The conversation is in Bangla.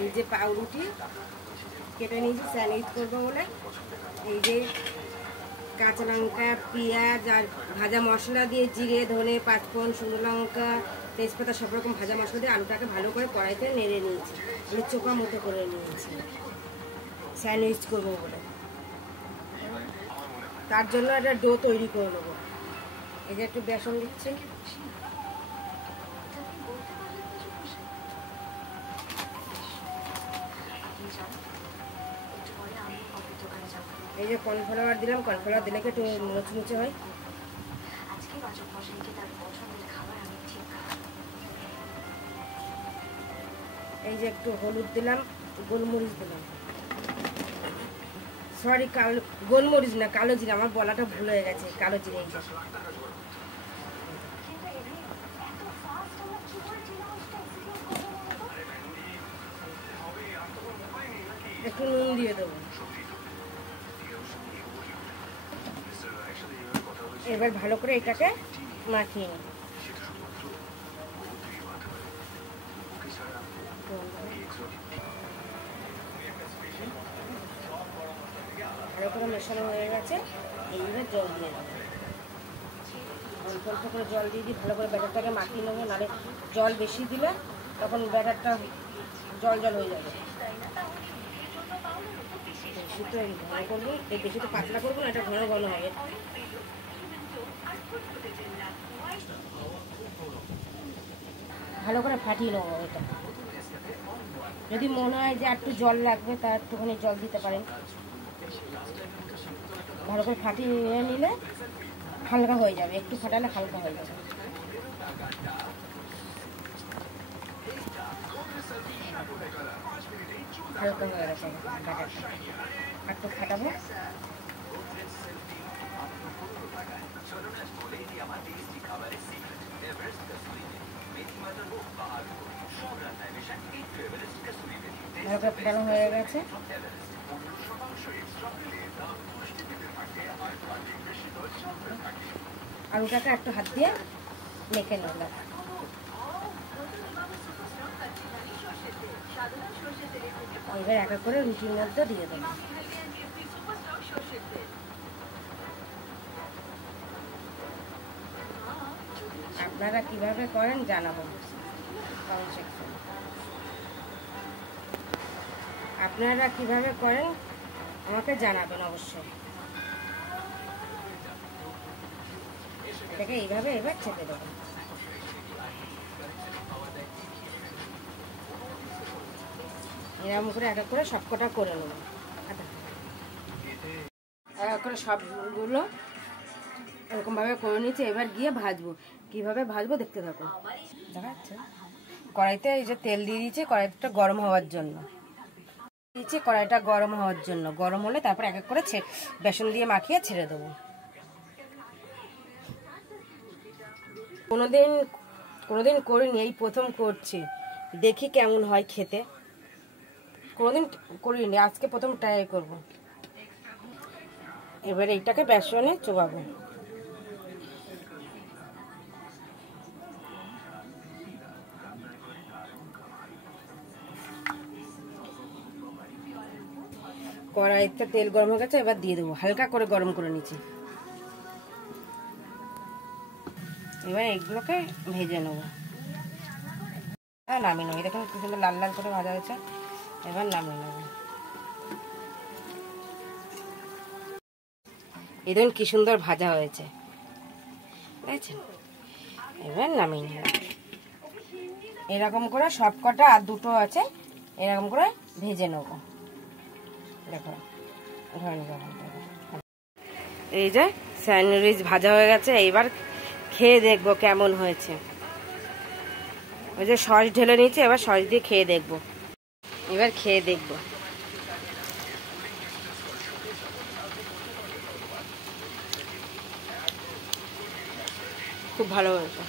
এই যে পাউরুটি কেটে নিয়েছি স্যান্ডউইচ করবো বলে। এই যে কাঁচা লঙ্কা, পেঁয়াজ আর ভাজা মশলা দিয়ে জিরে, ধনে, পাঁচফোড়ন, শুকনো লঙ্কা, তেজপাতা সব রকম ভাজা মশলা দিয়ে আলুটাকে ভালো করে কড়াইতে নেড়ে নিয়েছি, মানে চোখা মতো করে নিয়েছি স্যান্ডউইচ করবো বলে। তার জন্য একটা ডো তৈরি করে নেবো। এই যে একটু বেসন দিচ্ছি, এই যে কর্নফ্লাওয়ার দিলাম, কর্নফ্লাওয়ার দিলে একটু মুচমুচে হয়। এই যে একটু হলুদ দিলাম, গোলমরিচ দিলাম, সরি কালো গোলমরিচ না কালো জিরা, আমার বলাটা ভুল হয়ে গেছে, কালো জিরা। এই একটু নুন দিয়ে দেবো। এবার ভালো করে এটাকে মাখিয়ে নেব। ভালো করে মেশানো হয়ে গেছে, এইবার জল দিয়ে দেবো। অল্প অল্প করে জল দিয়ে দিই, ভালো করে ব্যাটারটাকে মাখিয়ে নেবো, নাহলে জল বেশি দিলে তখন ব্যাটারটা জল জল হয়ে যাবে। বেশি তো ঘন করবো, বেশি তো পাতলা করবো না, এটা ঘন ঘন হবে। ভালো করে ফাটিয়ে নেবো এটা। যদি মনে হয় যে একটু জল লাগবে তা একটুখানি জল দিতে পারেন। ভালো করে ফাটিয়ে নিলে হালকা হয়ে যাবে, একটু ফাটালে হালকা হয়ে যাবে। হালকা হয়ে গেছে ব্যাটারটা, একটু ফাটাবো। ভালো করে ফেটানো হয়ে গেছে। আলুটাকে একটু হাত দিয়ে মেখে নিলাম। এবার এক এক করে রুটির মধ্যে দিয়ে দেবো। আপনারা কিভাবে করেন জানাবো কমেন্ট সেকশনে। আপনারা কিভাবে করেন আমাকে জানাবেন অবশ্যই। এটাকে এইভাবে এবার চেপে দেবো। এরকম করে এক এক করে সবকটা করে নেব। এক এক করে সবগুলো এরকমভাবে করে নিচ্ছি। এবার গিয়ে ভাজবো, কিভাবে ভাজবো দেখতে থাকো। দেখা যাচ্ছে কড়াইতে এই যে তেল দিয়ে দিয়েছি, কড়াইটা গরম হওয়ার জন্য দিয়েছি। কড়াইটা গরম হওয়ার জন্য, গরম হলে তারপর এক এক করে বেসন দিয়ে মাখিয়ে ছেড়ে দেবো। কোনোদিন করিনি, এই প্রথম করছি, দেখি কেমন হয় খেতে। কোনোদিন করিনি, আজকে প্রথম ট্রাই করব। এবার এইটাকে বেসনে চোবাবো। কড়াইতে তেল গরম হয়ে গেছে, এবার দিয়ে দেবো। হালকা করে গরম করে নিচ্ছি। এবার এগুলোকে ভেজে নেবো। নামিয়ে নেবো। দেখুন কি সুন্দর লাল লাল করে ভাজা হয়েছে। এবার নামিয়ে নেবো। এই দেখুন কি সুন্দর ভাজা হয়েছে, দেখছেন? এবার নামিয়ে নেব। এরকম করে সবকটা, আর দুটো আছে, এরকম করে ভেজে নেব। দেখো এই যে স্যান্ডউইচ ভাজা হয়ে গেছে। এইবার খেয়ে দেখবো কেমন হয়েছে। ওই যে সস ঢেলে নিয়েছি, এবার সস দিয়ে খেয়ে দেখবো। এবার খেয়ে দেখবো। খুব ভালো হয়েছে।